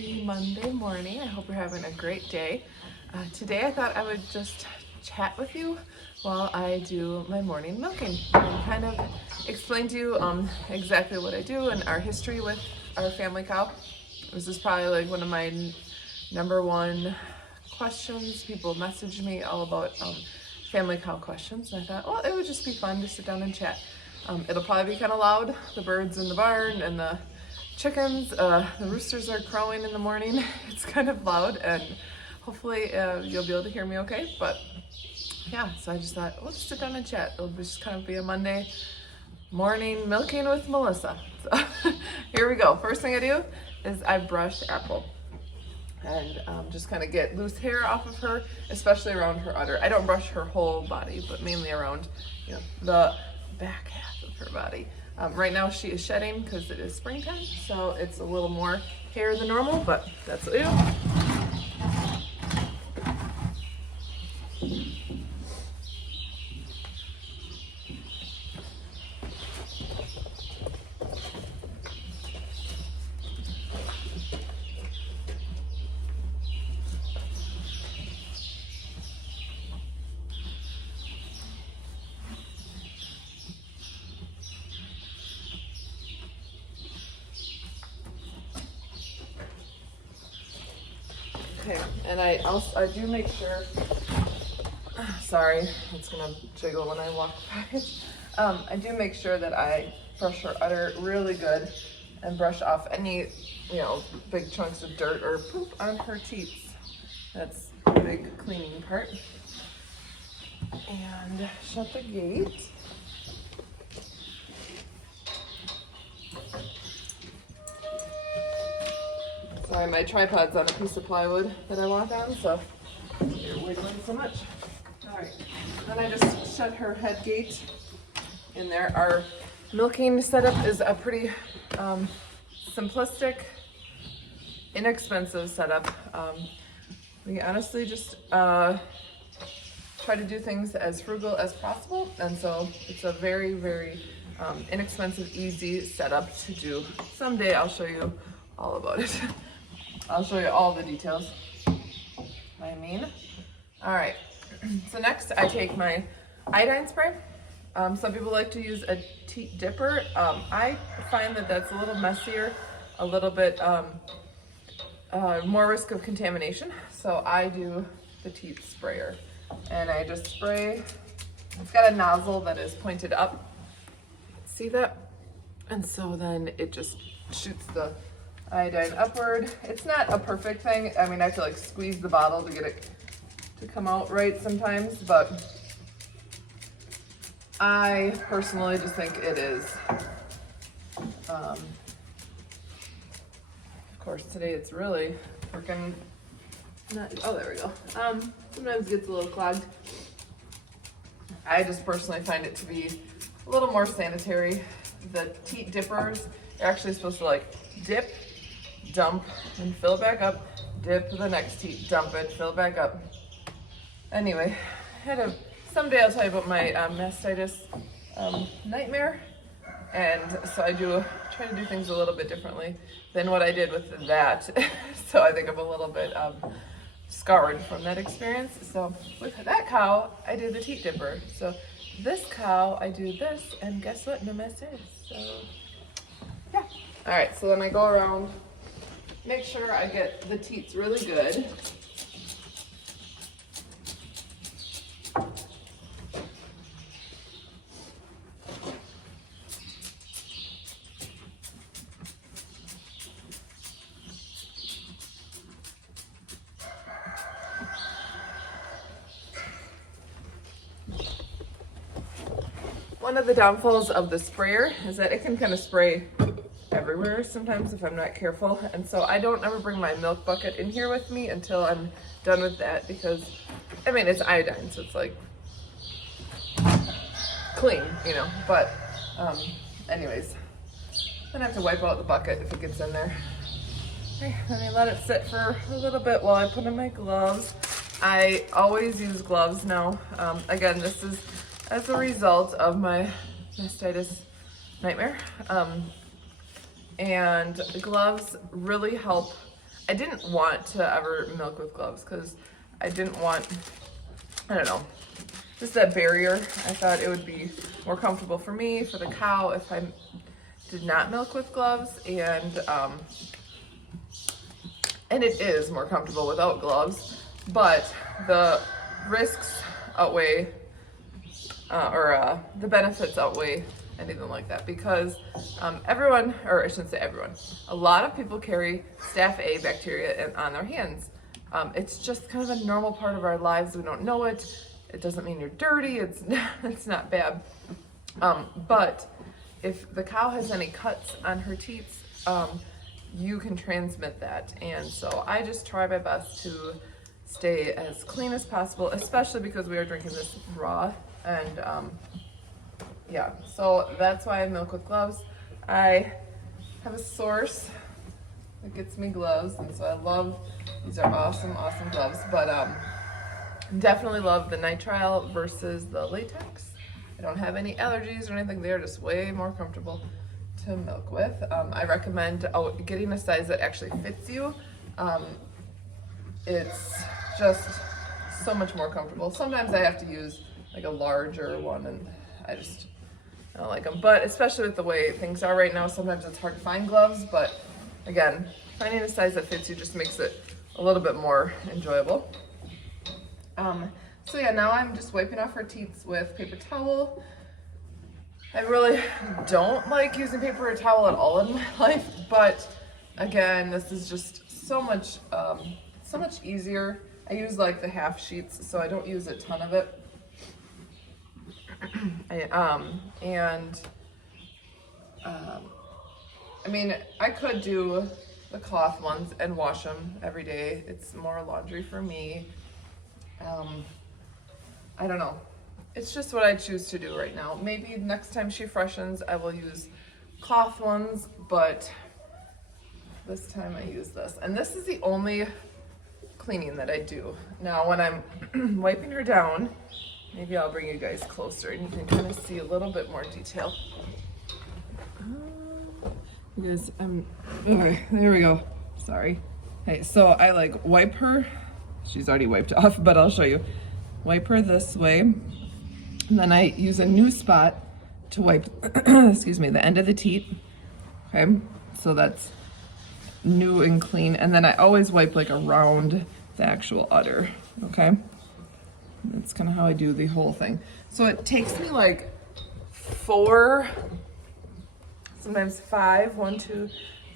Happy Monday morning. I hope you're having a great day. Today I thought I would just chat with you while I do my morning milking and kind of explain to you exactly what I do and our history with our family cow. This is probably like one of my number one questions. People message me all about family cow questions, and I thought, well, it would just be fun to sit down and chat. It'll probably be kind of loud, the birds in the barn and the chickens, the roosters are crowing in the morning. It's kind of loud, and hopefully you'll be able to hear me okay. But yeah, so I just thought, let's sit down and chat. It'll just kind of be a Monday morning milking with Melissa. So here we go. First thing I do is I brush Apple and just kind of get loose hair off of her, especially around her udder. I don't brush her whole body, but mainly around, the back half of her body. Right now she is shedding because it is springtime, so it's a little more hair than normal, but that's what we do. Okay, and I do make sure, sorry, it's gonna jiggle when I walk by. I do make sure that I brush her udder really good and brush off any, big chunks of dirt or poop on her teats. That's a big cleaning part. And shut the gate. Sorry, my tripod's on a piece of plywood that I walk on, so you're wiggling so much. All right, then I just shut her head gate in there. Our milking setup is a pretty simplistic, inexpensive setup. We honestly just try to do things as frugal as possible, and so it's a very, very inexpensive, easy setup to do. Someday I'll show you all about it. I'll show you all the details. All right, so next I take my iodine spray. Some people like to use a teat dipper. I find that that's a little messier, a little bit more risk of contamination. So I do the teat sprayer, and I just spray. It's got a nozzle that is pointed up. See that? And so then it just shoots the iodine upward. It's not a perfect thing. I mean, I have to squeeze the bottle to get it to come out right sometimes, but I personally just think it is. Of course, today it's really working. Oh, there we go. Sometimes it gets a little clogged. I just personally find it to be a little more sanitary. The teat dippers are actually supposed to dip, dump, and fill back up, dip the next teat, dump it, fill back up. Anyway, someday I'll tell you about my mastitis nightmare, and so I try to do things a little bit differently than what I did with that. So I think I'm a little bit scarred from that experience. So with that cow, I did the teat dipper. So this cow, I do this, and guess what? No mastitis. So yeah. All right, so then I go around, make sure I get the teats really good. One of the downfalls of the sprayer is that it can kind of spray everywhere sometimes if I'm not careful, and so I don't ever bring my milk bucket in here with me until I'm done with that, because it's iodine, so it's clean, but anyways, then I have to wipe out the bucket if it gets in there. Okay, let me let it sit for a little bit while I put on my gloves. I always use gloves now. Again, this is as a result of my mastitis nightmare. And gloves really help. I didn't want to ever milk with gloves because I didn't want, I don't know, just that barrier. I thought it would be more comfortable for me, for the cow, if I did not milk with gloves, and it is more comfortable without gloves, but the risks outweigh, the benefits outweigh anything like that, because everyone, or I shouldn't say everyone, a lot of people carry staph A bacteria on their hands. It's just kind of a normal part of our lives. We don't know it. It doesn't mean you're dirty. It's not bad. But if the cow has any cuts on her teats, you can transmit that. And so I just try my best to stay as clean as possible, especially because we are drinking this raw. And yeah, so that's why I milk with gloves. I have a source that gets me gloves, and so I love, these are awesome, awesome gloves, but definitely love the nitrile versus the latex. I don't have any allergies or anything. They're just way more comfortable to milk with. I recommend getting a size that actually fits you. It's just so much more comfortable. Sometimes I have to use like a larger one, and I don't like them. But especially with the way things are right now, sometimes it's hard to find gloves. But again, finding a size that fits you just makes it a little bit more enjoyable. So yeah, now I'm just wiping off her teats with paper towel. I really don't like using paper towel at all in my life, but again, this is just so much easier. I use like the half sheets, so I don't use a ton of it. I mean, I could do the cloth ones and wash them every day. It's more laundry for me. I don't know. It's just what I choose to do right now. Maybe next time she freshens, I will use cloth ones, but this time I use this. And this is the only cleaning that I do. Now, when I'm wiping her down, maybe I'll bring you guys closer and you can kind of see a little bit more detail. You guys, okay, there we go. Sorry. Hey, so I like wipe her. She's already wiped off, but I'll show you. Wipe her this way. And then I use a new spot to wipe, excuse me, the end of the teat. Okay, so that's new and clean. And then I always wipe like around the actual udder. Okay, that's kind of how I do the whole thing. So it takes me like 4, sometimes 5, 1, 2,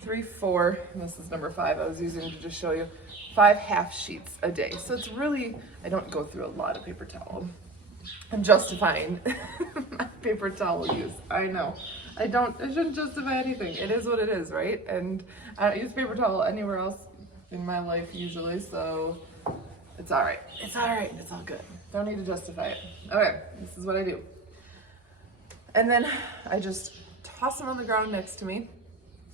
3, 4. And this is number 5 I was using to just show you. 5 half sheets a day. So it's really, I don't go through a lot of paper towel. I'm justifying my paper towel use. I know. I shouldn't justify anything. It is what it is, right? And I don't use paper towel anywhere else in my life usually, so it's all right. It's all right. It's all good. Don't need to justify it. Okay, this is what I do. And then I just toss them on the ground next to me.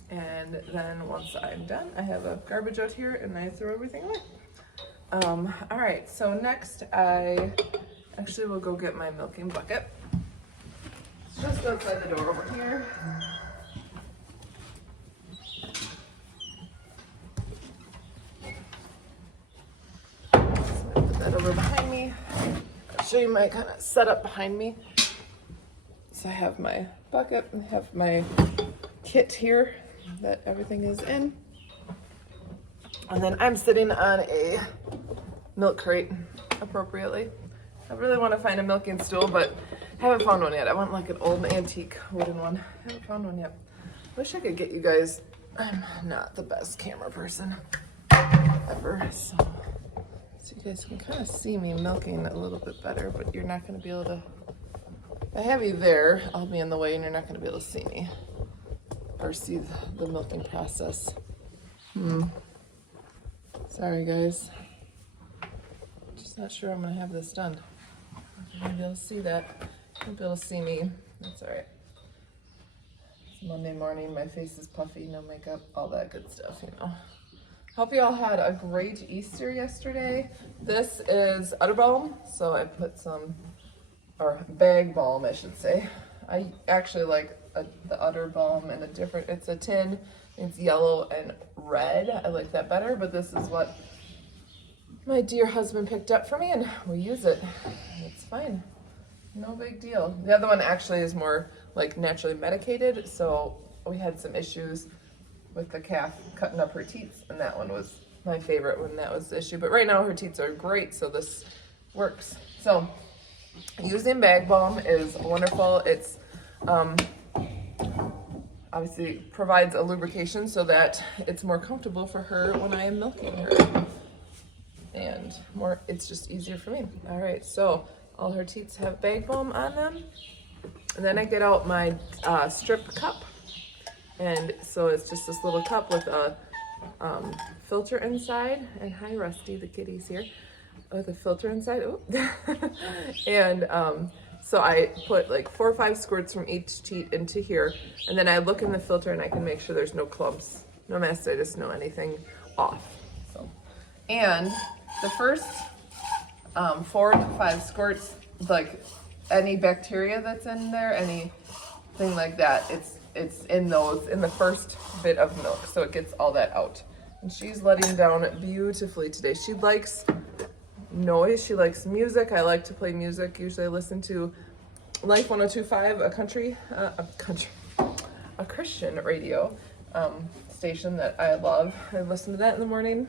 And then once I'm done, I have a garbage out here and I throw everything away. All right, so next I actually will go get my milking bucket. It's just outside the door over here. So put that over behind me. I'll show you my kind of setup behind me. So I have my bucket, I have my kit here that everything is in. And then I'm sitting on a milk crate appropriately. I really want to find a milking stool, but haven't found one yet. I want like an old antique wooden one. Haven't found one yet. Wish I could get you guys. I'm not the best camera person ever, so you guys can kind of see me milking a little bit better, but you're not going to be able to. If I have you there, I'll be in the way and you're not going to be able to see me or see the milking process. Sorry guys. Just not sure I'm going to have this done. You're going to be able to see that. You'll be able to see me. That's all right. It's Monday morning. My face is puffy, no makeup, all that good stuff, you know. Hope you all had a great Easter yesterday. This is udder balm, so I put some, or bag balm, I should say. I actually like the udder balm in a different, it's a tin. It's yellow and red. I like that better, but this is what my dear husband picked up for me, and we use it. It's fine. No big deal. The other one actually is more like naturally medicated, so we had some issues with the calf cutting up her teats, and that one was my favorite when that was the issue. But right now her teats are great, so this works. So using bag balm is wonderful. It's obviously provides a lubrication so that it's more comfortable for her when I am milking her, and it's just easier for me. All right, so all her teats have bag balm on them, and then I get out my strip cup, and so it's just this little cup with a filter inside. And hi Rusty, the kitty's here, with a filter inside. Ooh. And so I put like 4 or 5 squirts from each teat into here, and then I look in the filter and I can make sure there's no clumps, no mastitis, no anything off. So, and the first 4 to 5 squirts, like any bacteria that's in there, anything like that, it's in the first bit of milk, so it gets all that out. And she's letting down beautifully today. She likes noise, she likes music. I like to play music. Usually I listen to Life 102.5, a Christian radio station that I love. I listen to that in the morning.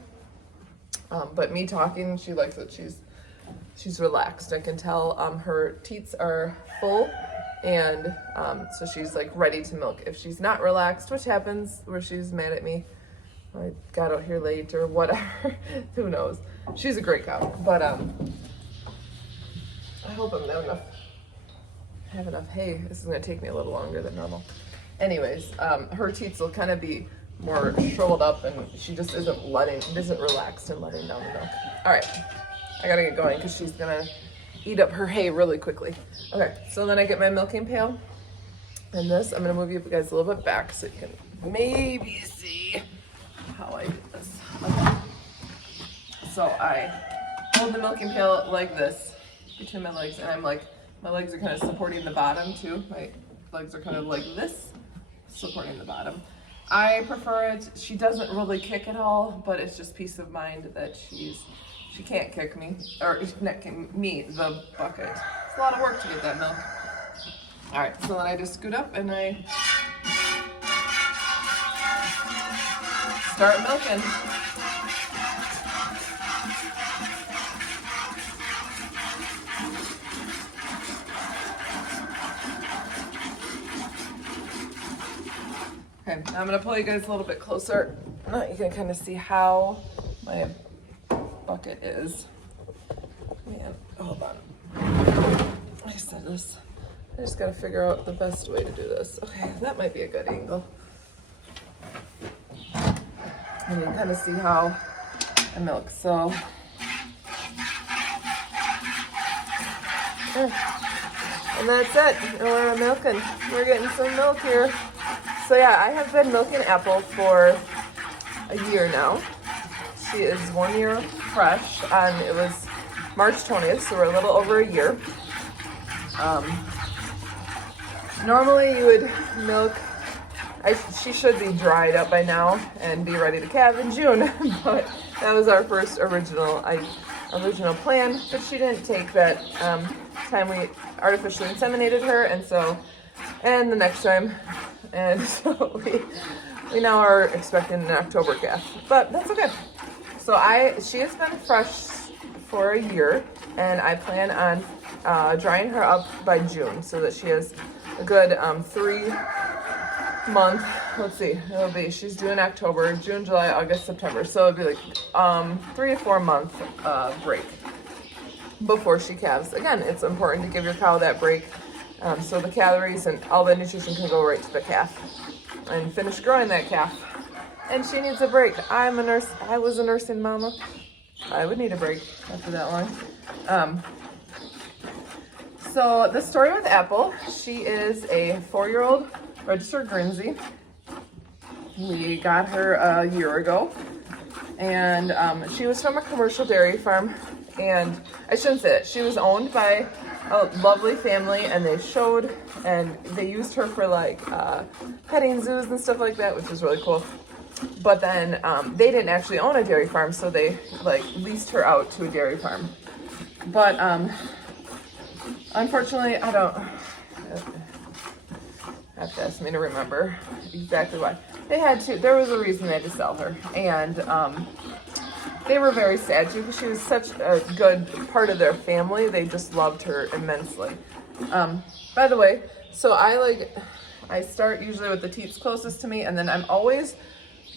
But me talking, she likes it. She's relaxed. I can tell her teats are full, and so she's like ready to milk. If she's not relaxed, which happens where she's mad at me, I got out here late or whatever, who knows. She's a great cow, but I hope I'm have enough hay. This is gonna take me a little longer than normal. Anyways, her teats will kind of be more shriveled up, and she just isn't relaxed and letting down the milk. All right, I gotta get going because she's gonna eat up her hay really quickly. Okay, so then I get my milking pail, and this, I'm gonna move you guys a little bit back so you can maybe see how I do this. Okay. So I hold the milking pail like this between my legs, and I'm like, my legs are kind of supporting the bottom too. My legs are kind of like this, supporting the bottom. I prefer it. She doesn't really kick at all, but it's just peace of mind that she can't kick me, or not kick me, the bucket. It's a lot of work to get that milk. All right, so then I just scoot up and I start milking. Okay, now I'm gonna pull you guys a little bit closer. You can kind of see how my bucket is. Man, hold on. I said this. I just gotta figure out the best way to do this. Okay, that might be a good angle. And you can kind of see how I milk. So, and that's it. And we're milking. We're getting some milk here. So yeah, I have been milking Apple for a year now. She is 1 year fresh, and it was March 20th, so we're a little over a year. Normally you would milk, she should be dried up by now and be ready to calve in June, but that was our first original plan, but she didn't take that time we artificially inseminated her, and the next time, and so we now are expecting an October calf, but that's okay. So she has been fresh for a year, and I plan on drying her up by June so that she has a good 3 month, let's see, she's due in October, June, July, August, September, so it'll be like 3 to 4 month break before she calves. Again, it's important to give your cow that break so the calories and all the nutrition can go right to the calf and finish growing that calf. And she needs a break. I'm a nurse. I was a nursing mama. I would need a break after that long. So the story with Apple, she is a 4-year-old registered Guernsey. We got her a year ago, and she was from a commercial dairy farm And I shouldn't say that. She was owned by a lovely family, and they used her for like petting zoos and stuff like that, which was really cool. But then they didn't actually own a dairy farm, so they like leased her out to a dairy farm. But unfortunately, I don't have to ask me to remember exactly why. There was a reason they had to sell her. And they were very sad too, because she was such a good part of their family. They just loved her immensely. By the way, so I start usually with the teats closest to me, and then I'm always,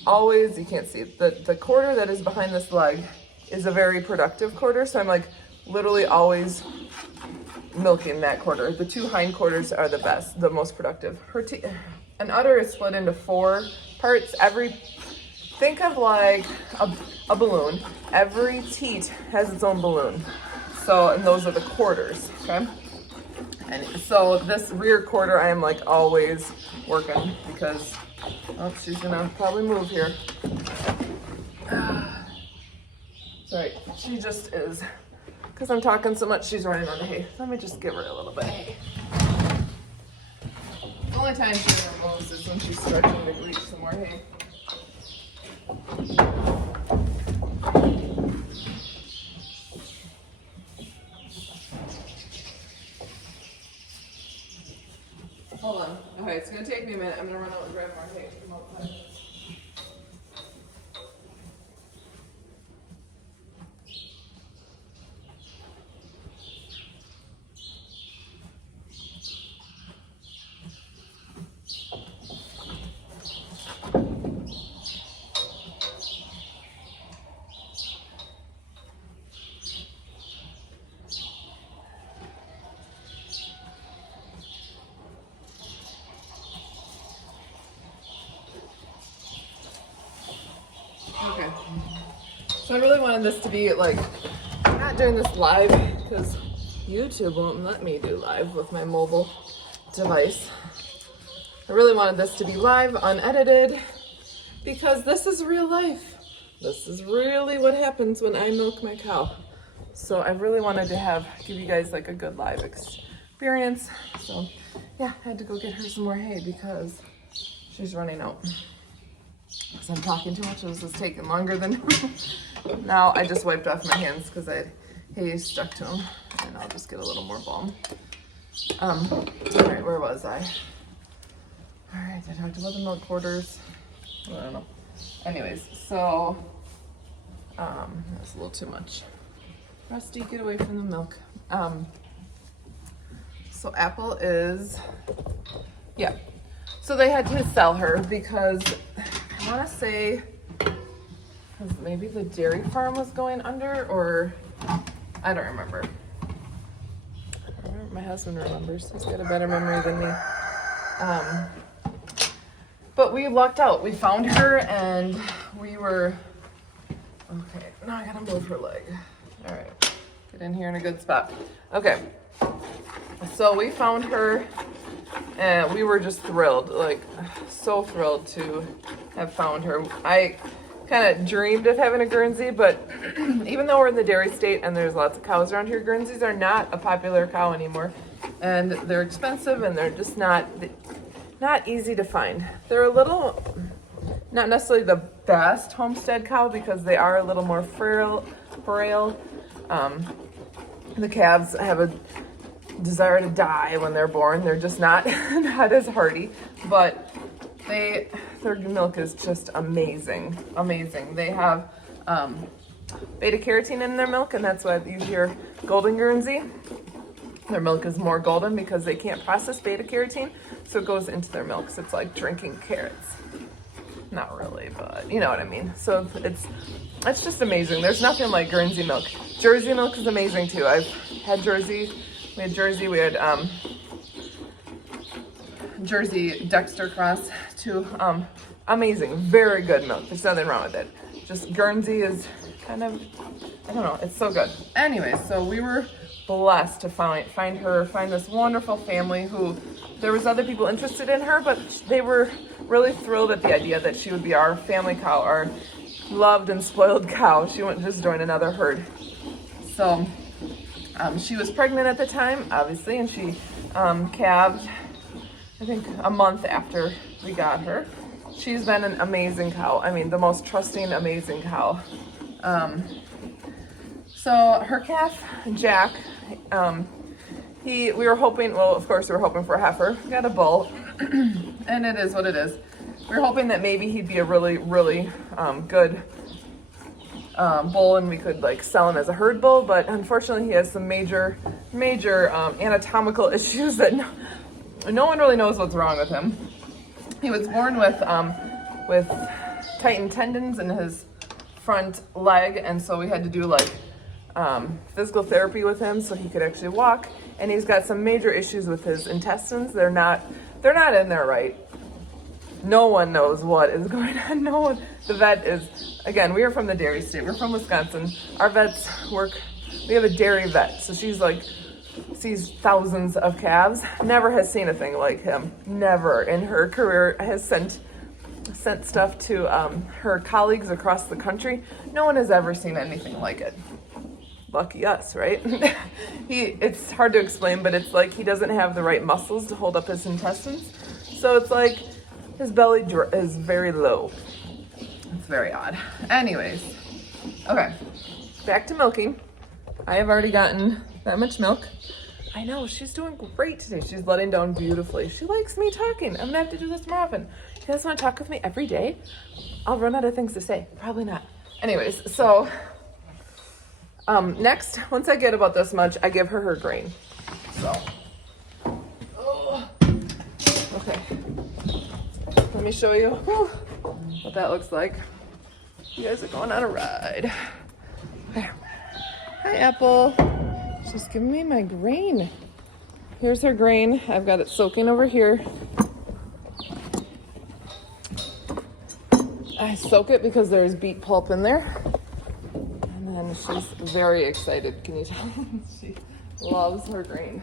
you can't see it, the quarter that is behind this leg is a very productive quarter, so I'm like literally always milking that quarter. The two hind quarters are the most productive. An udder is split into 4 parts. Think of like a balloon. Every teat has its own balloon. And those are the quarters, okay? And so this rear quarter, I am like always working because, she's gonna probably move here. Sorry, she just is, because I'm talking so much, she's running on the hay. Let me just give her a little bit of hay. The only time she ever moves is when she's starting to reach some more hay. Hold on. Okay, it's gonna take me a minute. I'm gonna run out and grab more hay from outside. Okay, so I really wanted this to be like, I'm not doing this live because YouTube won't let me do live with my mobile device. I really wanted this to be live, unedited, because this is real life. This is really what happens when I milk my cow. So I really wanted to give you guys like a good live experience. So yeah, I had to go get her some more hay because she's running out. Because I'm talking too much, this is taking longer than now. I just wiped off my hands because I had hay stuck to them, and I'll just get a little more balm. All right, where was I? All right, I talked about the milk quarters. I don't know. Anyways, so that's a little too much. Rusty, get away from the milk. So Apple is, yeah. So they had to sell her because I want to say maybe the dairy farm was going under, or I don't remember. My husband remembers. He's got a better memory than me. But we lucked out. We found her, and we were okay. Now I gotta move her leg. All right, get in here in a good spot. Okay, so we found her, and we were just thrilled, like so thrilled to have found her. I kind of dreamed of having a Guernsey, but even though we're in the dairy state and there's lots of cows around here, Guernseys are not a popular cow anymore, and they're expensive, and they're just not easy to find. They're a little, not necessarily the best homestead cow because they are a little more frail. The calves have a desire to die when they're born. They're just not as hardy, but their milk is just amazing. They have beta carotene in their milk, and that's why you hear golden Guernsey. Their milk is more golden because they can't process beta carotene, so it goes into their milk. So it's like drinking carrots. Not really, but you know what I mean. So it's just amazing. There's nothing like Guernsey milk. Jersey milk is amazing too. I've had Jersey. We had Jersey. We had Jersey Dexter cross too. Amazing, very good milk. There's nothing wrong with it. Just Guernsey is kind of, I don't know, it's so good. Anyways, so we were blessed to find this wonderful family who, there was other people interested in her, but they were really thrilled at the idea that she would be our family cow, our loved and spoiled cow. She wouldn't just join another herd. So she was pregnant at the time, obviously, and she calved, I think, a month after we got her. She's been an amazing cow. I mean, the most trusting, amazing cow. So her calf, Jack, we were hoping, well, of course we were hoping for a heifer. We got a bull, and it is what it is. We were hoping that maybe he'd be a really, really good bull, and we could like sell him as a herd bull, but unfortunately he has some major anatomical issues that no one really knows what's wrong with him. He was born with tightened tendons in his front leg, and so we had to do like physical therapy with him so he could actually walk. And he's got some major issues with his intestines. They're not in there right. No one knows what is going on. No one. The vet is, again, we are from the dairy state. We're from Wisconsin. Our vets work, we have a dairy vet. So she's like, sees thousands of calves, never has seen a thing like him. Never in her career has sent stuff to her colleagues across the country. No one has ever seen anything like it. Lucky us, right? It's hard to explain, but it's like he doesn't have the right muscles to hold up his intestines. So it's like his belly is very low. It's very odd. Anyways, okay, back to milking. I have already gotten that much milk. I know, she's doing great today. She's letting down beautifully. She likes me talking. I'm gonna have to do this more often. She doesn't want to talk with me every day. I'll run out of things to say. Probably not. Anyways, so next, once I get about this much, I give her grain. So, okay. Let me show you what that looks like. You guys are going on a ride. There. Hi, Apple. She's giving me my grain. Here's her grain. I've got it soaking over here. I soak it because there's beet pulp in there. And then she's very excited. Can you tell? She loves her grain.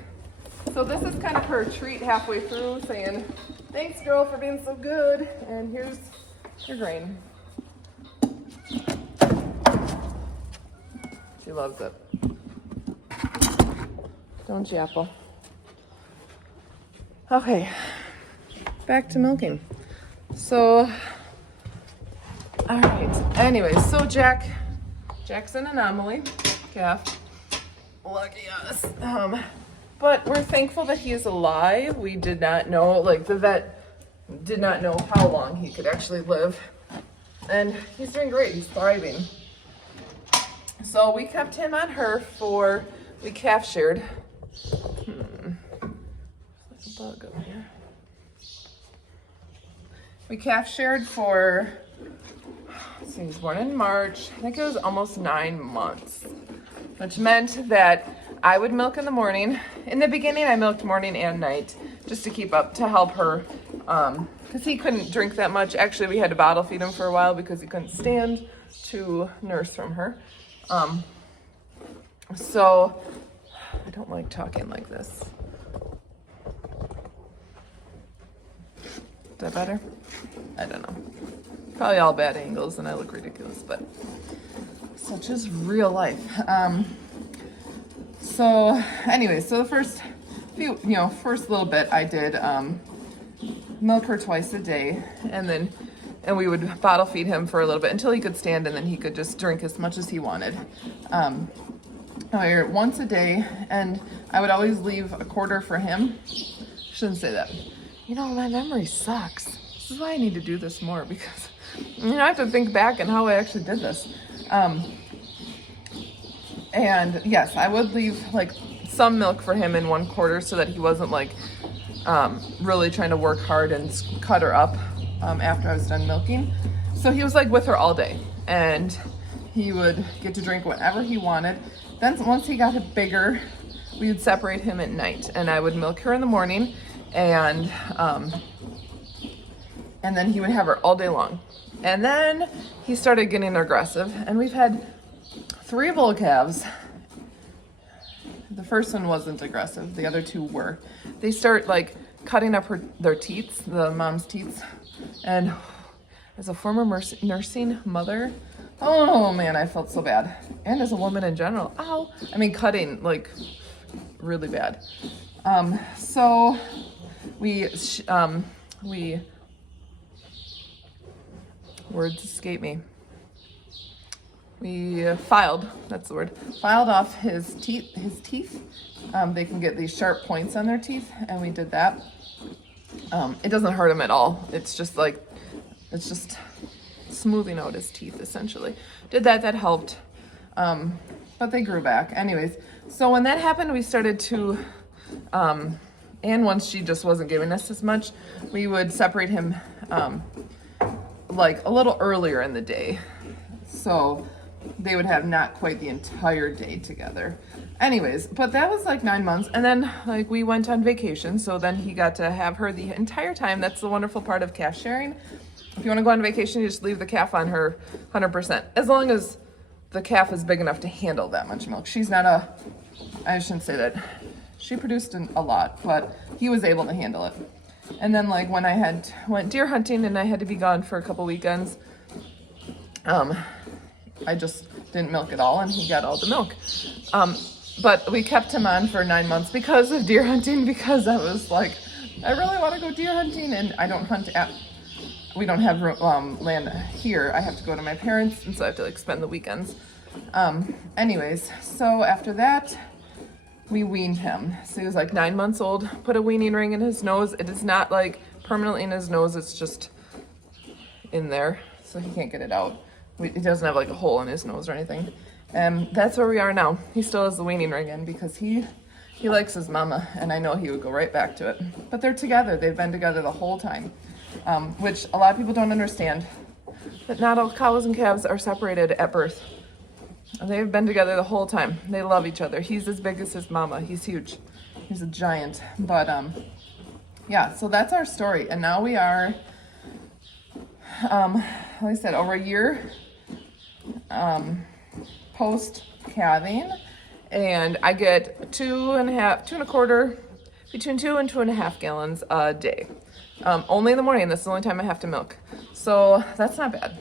So this is kind of her treat halfway through, saying, thanks, girl, for being so good. And here's your grain. She loves it. Don't you, Apple? Okay, back to milking. So, all right. Anyways, so Jack's an anomaly, calf. Lucky us. But we're thankful that he is alive. We did not know, like the vet did not know how long he could actually live. And he's doing great, he's thriving. So we kept him on her we calf shared. There's a bug over here. We calf shared for, let's see, he was born in March. I think it was almost 9 months, which meant that I would milk in the morning. In the beginning, I milked morning and night just to keep up, to help her, because he couldn't drink that much. Actually, we had to bottle feed him for a while because he couldn't stand to nurse from her. So I don't like talking like this. Is that better? I don't know. Probably all bad angles and I look ridiculous, but such is real life. So anyway, so the first little bit I did milk her twice a day, and we would bottle feed him for a little bit until he could stand, and then he could just drink as much as he wanted. Once a day, and I would always leave a quarter for him. Shouldn't say that. You know, my memory sucks. This is why I need to do this more, because I have to think back on how I actually did this. And yes, I would leave like some milk for him in 1/4 so that he wasn't like really trying to work hard and cut her up after I was done milking. So he was like with her all day, and he would get to drink whatever he wanted. Then once he got bigger, we would separate him at night, and I would milk her in the morning, and then he would have her all day long. And then he started getting aggressive, and we've had 3 bull calves. The first one wasn't aggressive. The other 2 were. They start like cutting up their teats, the mom's teats. And as a former nursing mother, Oh man, I felt so bad. And as a woman in general, ow. I mean, cutting, like, really bad. So words escape me. We filed, that's the word, filed off his teeth. They can get these sharp points on their teeth, and we did that. It doesn't hurt him at all. It's just smoothing out his teeth, essentially. Did that helped. But they grew back. Anyways, so when that happened, we started to, and once she just wasn't giving us as much, we would separate him, like a little earlier in the day. So they would have not quite the entire day together. Anyways, but that was like 9 months. And then like we went on vacation. So then he got to have her the entire time. That's the wonderful part of calf sharing. If you want to go on vacation, you just leave the calf on her 100%. As long as the calf is big enough to handle that much milk. She's not I shouldn't say that. She produced a lot, but he was able to handle it. And then like when I went deer hunting and I had to be gone for a couple weekends, I just didn't milk at all, and he got all the milk. But we kept him on for 9 months because of deer hunting, because I was like, I really want to go deer hunting, and I don't hunt we don't have land here. I have to go to my parents, and so I have to like spend the weekends. Anyways, so after that, we weaned him. So he was like 9 months old, put a weaning ring in his nose. It is not like permanently in his nose, it's just in there, so he can't get it out. He doesn't have like a hole in his nose or anything. And that's where we are now. He still has the weaning ring in because he likes his mama, and I know he would go right back to it. But they're together. They've been together the whole time, which a lot of people don't understand, that not all cows and calves are separated at birth. They've been together the whole time. They love each other. He's as big as his mama. He's huge. He's a giant. But yeah, so that's our story. And now we are, like I said, over a year post calving, and I get 2.25, between 2 and 2.5 gallons a day. Only in the morning. That's the only time I have to milk. So that's not bad.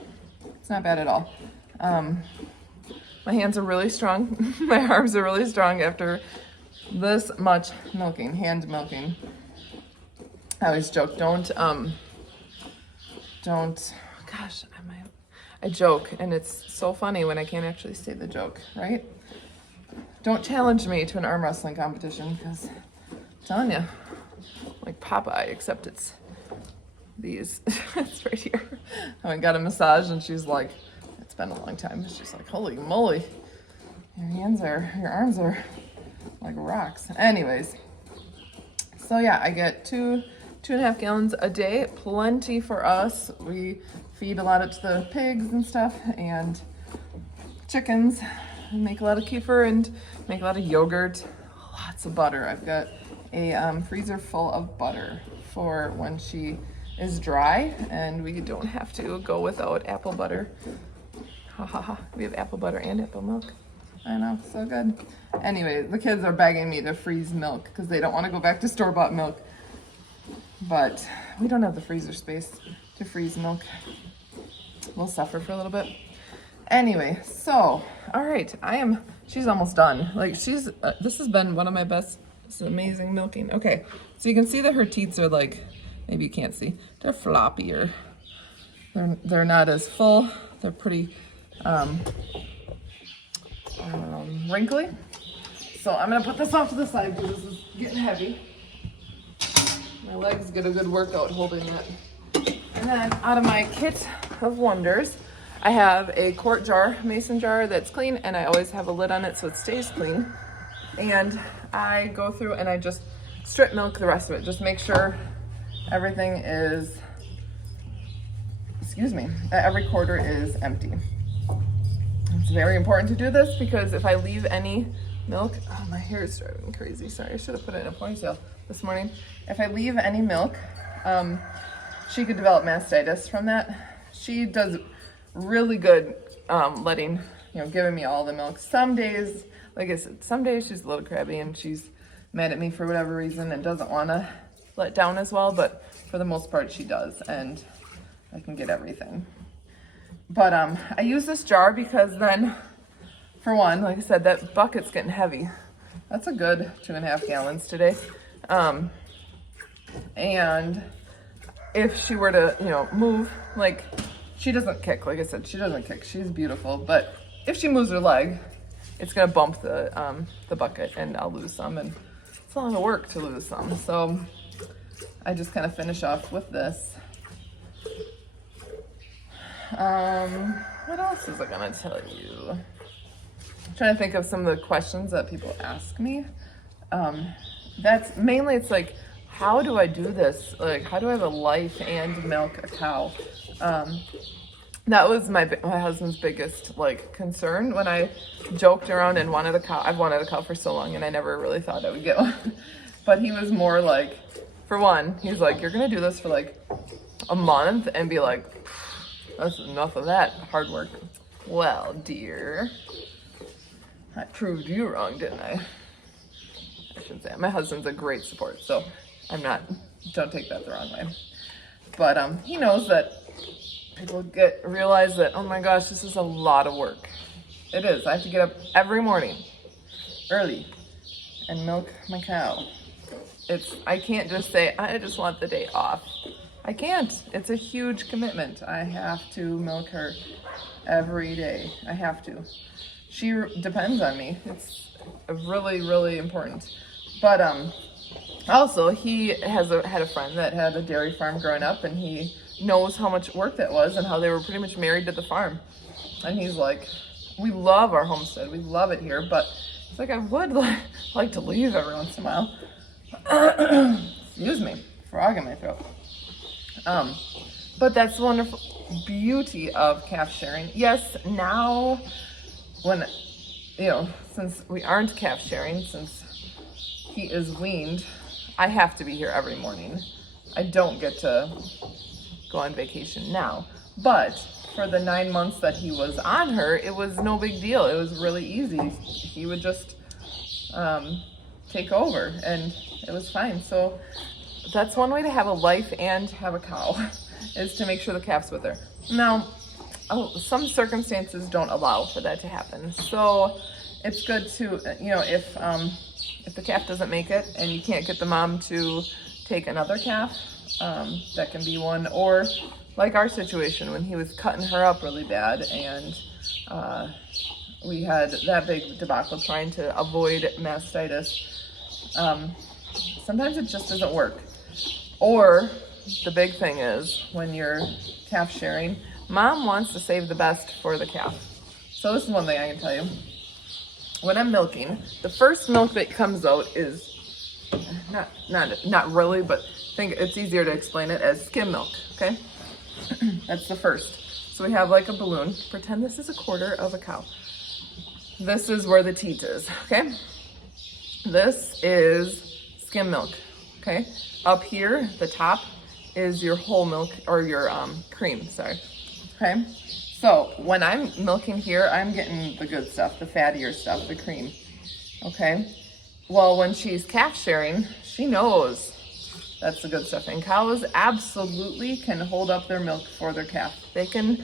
It's not bad at all. My hands are really strong. My arms are really strong after this much milking, hand milking. I always joke, I joke, and it's so funny when I can't actually say the joke, right? Don't challenge me to an arm wrestling competition, because I'm telling you, like Popeye, except it's these. It's right here. I went and got a massage, and she's like, it's been a long time. She's like, holy moly, your arms are like rocks. Anyways, so yeah, I get 2.5 gallons a day, plenty for us. We feed a lot of to the pigs and stuff, and chickens. We make a lot of kefir and make a lot of yogurt, lots of butter. I've got a freezer full of butter for when she is dry, and we don't have to go without apple butter. Ha ha ha, we have apple butter and apple milk. I know, so good. Anyway, the kids are begging me to freeze milk because they don't want to go back to store-bought milk. But we don't have the freezer space to freeze milk. We'll suffer for a little bit. Anyway, so, all right, she's almost done. Like, this has been one of my best, this is amazing milking. Okay, so you can see that her teats are like, maybe you can't see, they're floppier. They're not as full. They're pretty wrinkly. So I'm gonna put this off to the side because this is getting heavy. My legs get a good workout holding it. And then out of my kit of wonders, I have a quart jar, mason jar that's clean, and I always have a lid on it so it stays clean. And I go through and I just strip milk the rest of it. Just make sure everything is, every quarter is empty. It's very important to do this because if I leave any milk, oh, my hair is driving me crazy. Sorry, I should have put it in a ponytail this morning. If I leave any milk, she could develop mastitis from that. She does really good giving me all the milk. Some days, like I said, some days she's a little crabby and she's mad at me for whatever reason and doesn't want to let down as well, but for the most part she does, and I can get everything. But I use this jar because then, for one, like I said, that bucket's getting heavy. That's a good 2.5 gallons today. And if she were to, move, like, she doesn't kick. Like I said, she doesn't kick. She's beautiful. But if she moves her leg, it's gonna bump the bucket, and I'll lose some. And it's a lot of work to lose some. So I just kind of finish off with this. What else was I gonna tell you? I'm trying to think of some of the questions that people ask me. That's mainly, it's like, how do I do this? Like, how do I have a life and milk a cow? That was my husband's biggest concern when I joked around and wanted a cow. I've wanted a cow for so long, and I never really thought I would get one. But he was more like, for one, he's like, you're gonna do this for like a month and be like, that's enough of that hard work. Well, dear, I proved you wrong, didn't I? I shouldn't say that. My husband's a great support, so don't take that the wrong way. But he knows that people realize that, oh my gosh, this is a lot of work. It is. I have to get up every morning early and milk my cow. I can't just say, I just want the day off. I can't. It's a huge commitment. I have to milk her every day. I have to. She depends on me. It's really, really important. But also, he had a friend that had a dairy farm growing up, and he knows how much work that was and how they were pretty much married to the farm. And he's like, we love our homestead. We love it here, but it's like, I would like to leave every once in a while. Excuse me, frog in my throat. But that's the wonderful beauty of calf sharing. Yes, now when, since we aren't calf sharing, since he is weaned, I have to be here every morning. I don't get to go on vacation now. But for the 9 months that he was on her, it was no big deal. It was really easy. He would just take over, and it was fine. So that's one way to have a life and have a cow, is to make sure the calf's with her. Now, some circumstances don't allow for that to happen. So it's good to, if the calf doesn't make it and you can't get the mom to take another calf, that can be one. Or like our situation when he was cutting her up really bad, and we had that big debacle trying to avoid mastitis. Sometimes it just doesn't work. Or the big thing is, when you're calf sharing, mom wants to save the best for the calf. So this is one thing I can tell you. When I'm milking, the first milk that comes out is not really, but I think it's easier to explain it as skim milk, okay? That's the first. So we have like a balloon. Pretend this is a quarter of a cow. This is where the teat is, okay? This is skim milk, okay? Up here, the top, is your whole milk, or your cream, sorry, okay? So when I'm milking here, I'm getting the good stuff, the fattier stuff, the cream, okay? Well, when she's calf sharing, she knows that's the good stuff. And cows absolutely can hold up their milk for their calf. They can,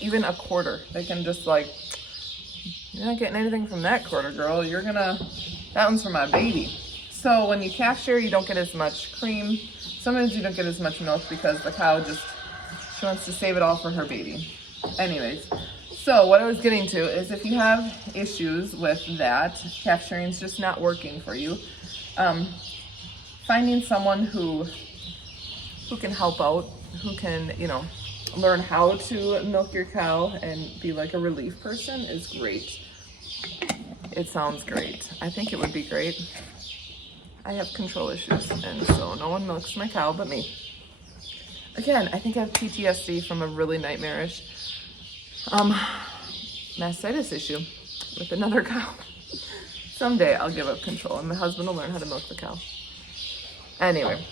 even a quarter. They can just you're not getting anything from that quarter, girl. That one's for my baby. So when you calf share, you don't get as much cream. Sometimes you don't get as much milk because the cow she wants to save it all for her baby. Anyways, so what I was getting to is, if you have issues with that, calf sharing is just not working for you, finding someone who can help out, who can, learn how to milk your cow and be like a relief person is great. It sounds great. I think it would be great. I have control issues, and so no one milks my cow but me. Again, I think I have PTSD from a really nightmarish mastitis issue with another cow. Someday I'll give up control and my husband will learn how to milk the cow. Anyway,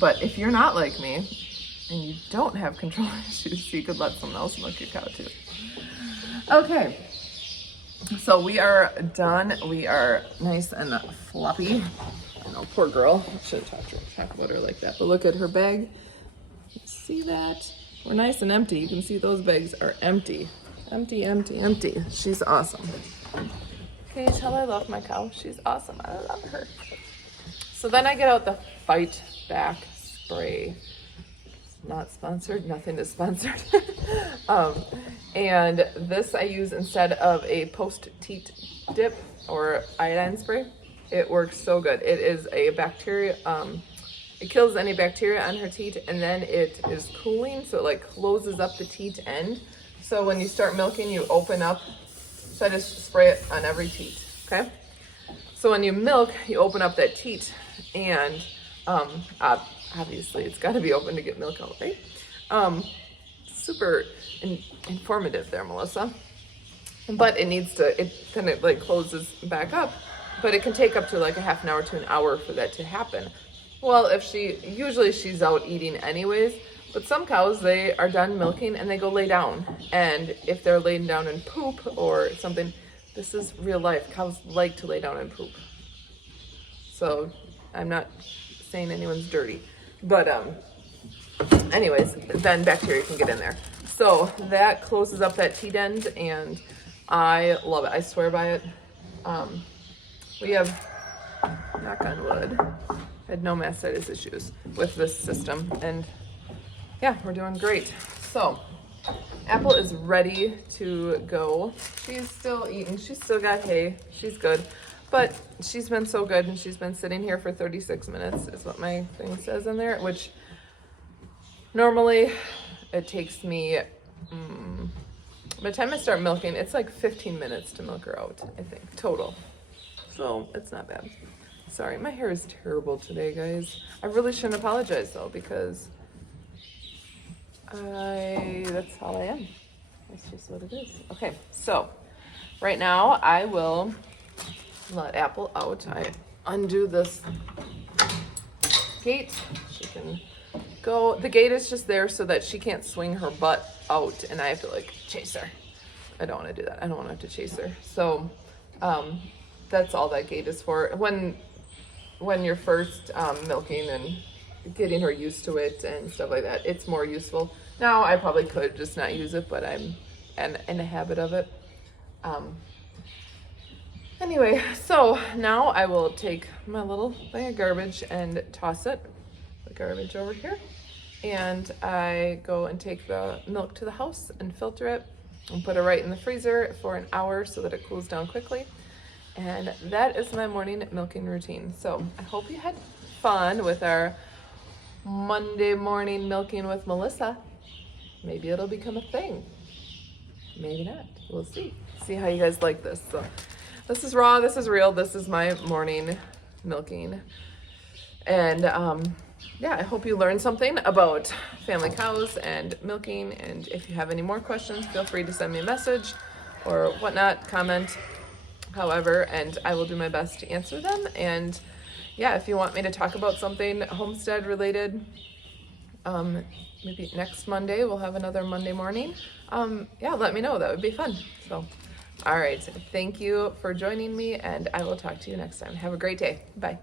but if you're not like me and you don't have control issues, you could let someone else milk your cow too. Okay, so we are done. We are nice and floppy. I know, poor girl. I should talk about her like that. But look at her bag. See that? we're nice and empty. You can see those bags are empty. Empty, empty, empty. She's awesome. Can you tell I love my cow? She's awesome. I love her. So then I get out the Fight Back spray. Not sponsored, nothing is sponsored. And this I use instead of a post-teat dip or iodine spray. It works so good. It is a bacteria, it kills any bacteria on her teat, and then it is cooling, so it like closes up the teat end. So when you start milking, you open up, so I just spray it on every teat, okay? So when you milk, you open up that teat, and obviously it's got to be open to get milk out, right? Super informative there, Melissa. But it needs to, then it like closes back up, but it can take up to like a half an hour to an hour for that to happen. Well, usually she's out eating anyways, but some cows, they are done milking and they go lay down. And if they're laying down and poop or something, this is real life. Cows like to lay down and poop. So I'm not saying anyone's dirty, but anyways, then bacteria can get in there. So that closes up that teat end, and I love it. I swear by it. We have, knock on wood, had no mastitis issues with this system, and yeah, we're doing great. So Apple is ready to go. She's still eating. She's still got hay. She's good. But she's been so good, and she's been sitting here for 36 minutes is what my thing says in there, which normally it takes me, by the time I start milking, it's like 15 minutes to milk her out, I think, total. So it's not bad. Sorry, my hair is terrible today, guys. I really shouldn't apologize, though, because that's how I am. That's just what it is. Okay, so right now I will let Apple out. I undo this gate. She can go. The gate is just there so that she can't swing her butt out and I have to like chase her. I don't want to do that. I don't want to have to chase her. So that's all that gate is for. When you're first milking and getting her used to it and stuff like that, it's more useful. Now I probably could just not use it, but I'm in a habit of it. Anyway, so now I will take my little thing of garbage and toss it, the garbage over here, and I go and take the milk to the house and filter it and put it right in the freezer for an hour so that it cools down quickly. And that is my morning milking routine. So I hope you had fun with our Monday morning milking with Melissa. Maybe it'll become a thing. Maybe not. We'll see. See how you guys like this. So this is raw, this is real, this is my morning milking. And yeah, I hope you learned something about family cows and milking. And if you have any more questions, feel free to send me a message or whatnot, comment, however, and I will do my best to answer them. And yeah, if you want me to talk about something homestead related, maybe next Monday, we'll have another Monday morning. Yeah, let me know, that would be fun. So, all right, thank you for joining me, and I will talk to you next time. Have a great day. Bye.